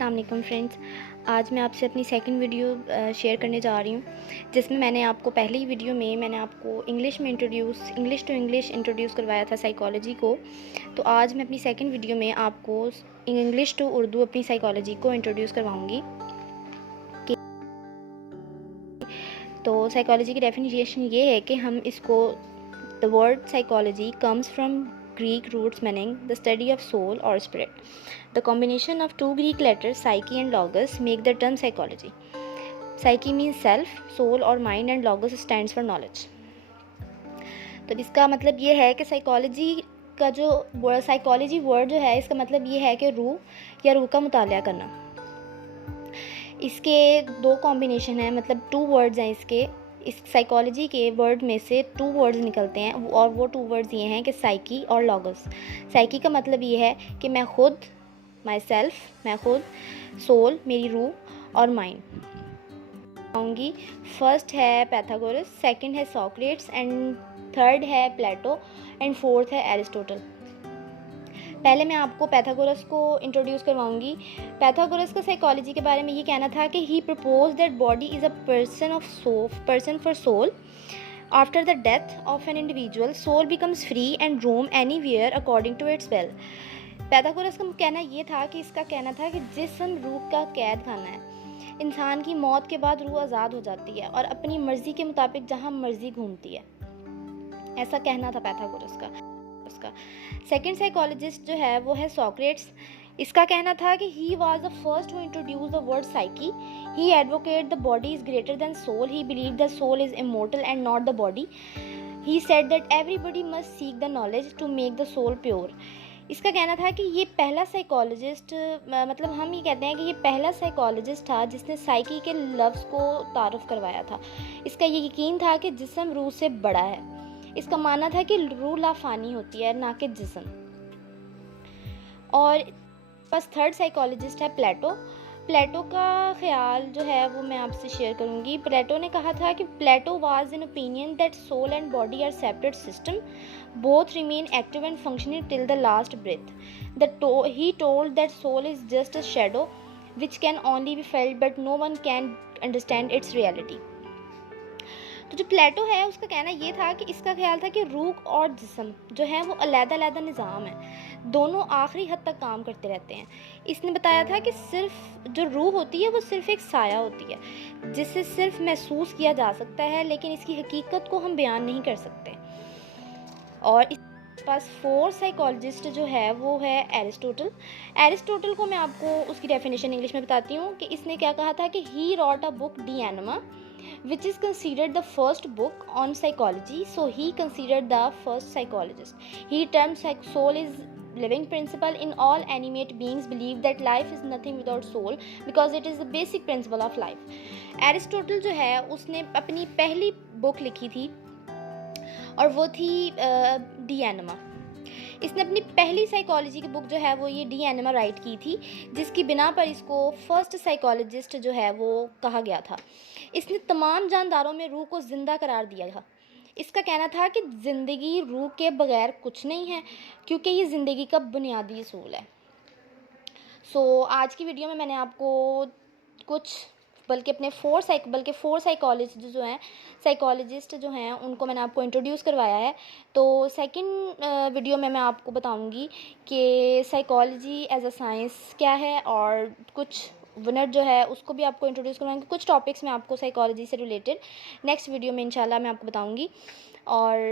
अस्सलाम वालेकुम फ्रेंड्स। आज मैं आपसे अपनी सेकंड वीडियो शेयर करने जा रही हूँ, जिसमें मैंने आपको पहली वीडियो में मैंने आपको इंग्लिश टू इंग्लिश इंट्रोड्यूस करवाया था साइकोलॉजी को। तो आज मैं अपनी सेकंड वीडियो में आपको इंग्लिश टू उर्दू अपनी साइकोलॉजी को इंट्रोड्यूस करवाऊँगी। तो साइकोलॉजी की डेफिनेशन ये है कि हम इसको the word psychology comes from Greek roots meaning the study of soul or spirit. The combination of two Greek letters psyche and logos make the term psychology. Psyche means self, soul or mind and logos stands for knowledge. तो इसका मतलब ये है कि psychology का जो psychology word जो है इसका मतलब ये है कि रूह या रूह का मुतालिया करना। इसके दो कॉम्बिनेशन हैं, मतलब टू वर्ड्स हैं इसके। इस साइकोलॉजी के वर्ड में से टू वर्ड्स निकलते हैं और वो टू वर्ड्स ये हैं कि साइकी और लॉगस। साइकी का मतलब ये है कि मैं खुद, माई सेल्फ, मैं खुद, सोल मेरी रूह और माइंड आऊँगी। फर्स्ट है पैथागोरस, सेकंड है सॉक्रेट्स एंड थर्ड है प्लेटो एंड फोर्थ है एरिस्टोटल। पहले मैं आपको पैथागोरस को इंट्रोड्यूस करवाऊंगी। पैथागोरस का साइकोलॉजी के बारे में ये कहना था कि he propose that body is a person for soul. After the death of an individual soul becomes free and roam anywhere according to its will. Pythagoras का कहना ये था कि इसका कहना था कि जिस्म रूह का कैद खाना है। इंसान की मौत के बाद रूह आज़ाद हो जाती है और अपनी मर्ज़ी के मुताबिक जहाँ मर्ज़ी घूमती है। ऐसा कहना था पैथागोरस का। सेकंड साइकोलॉजिस्ट जो है वो है सॉक्रेट्स। इसका कहना था कि he was the first who introduce the word psyche. He advocate the body is greater than soul. He believe the soul is immortal and not the body. He said that everybody must seek the knowledge to make the soul pure. इसका कहना था कि ये पहला psychologist, मतलब हम ये कहते हैं कि ये पहला साइकोलॉजिस्ट था जिसने साइकी के लफ्ज़ को तारुफ करवाया था। इसका ये यकीन था कि जिस्म रूह से बड़ा है। इसका मानना था कि रूह लाफानी होती है, ना कि जिस्म। और बस थर्ड साइकोलॉजिस्ट है प्लेटो। प्लेटो का ख्याल जो है वो मैं आपसे शेयर करूंगी। प्लेटो ने कहा था कि Plato was in opinion that soul and body are separate system, both remain active and functioning till the last breath. He told that soul is just a shadow which can only be felt but no one can understand its reality. तो जो प्लेटो है उसका कहना ये था कि इसका ख्याल था कि रूह और जिस्म जो है वो अलग-अलग निज़ाम है, दोनों आखिरी हद तक काम करते रहते हैं। इसने बताया था कि सिर्फ जो रूह होती है वो सिर्फ एक साया होती है जिसे सिर्फ महसूस किया जा सकता है, लेकिन इसकी हकीकत को हम बयान नहीं कर सकते। और इस पास फोर्थ साइकोलॉजिस्ट जो है वो है एरिस्टोटल। एरिस्टोटल को मैं आपको उसकी डेफिनेशन इंग्लिश में बताती हूँ कि इसने क्या कहा था कि he wrote a book De Anima which is considered the first book on psychology, so he considered the first psychologist. He termed soul is living principle. In all animate beings believe that life is nothing without soul because it is the basic principle of life. Aristotle जो है उसने अपनी पहली book लिखी थी और वो थी डी एनिमा। इसने अपनी पहली साइकोलॉजी की बुक जो है वो ये डी एनिमा राइट की थी, जिसकी बिना पर इसको फर्स्ट साइकोलॉजिस्ट जो है वो कहा गया था। इसने तमाम जानदारों में रूह को ज़िंदा करार दिया था। इसका कहना था कि ज़िंदगी रूह के बगैर कुछ नहीं है, क्योंकि ये ज़िंदगी का बुनियादी असूल है। आज की वीडियो में मैंने आपको कुछ बल्कि फोर साइकोलॉजिस्ट जो हैं उनको मैंने आपको इंट्रोड्यूस करवाया है। तो सेकंड वीडियो में मैं आपको बताऊंगी कि साइकोलॉजी एज अ साइंस क्या है, और कुछ विनर जो है उसको भी आपको इंट्रोड्यूस करवाएंगे। कुछ टॉपिक्स मैं आपको साइकोलॉजी से रिलेटेड नेक्स्ट वीडियो में इंशाल्लाह मैं आपको बताऊंगी। और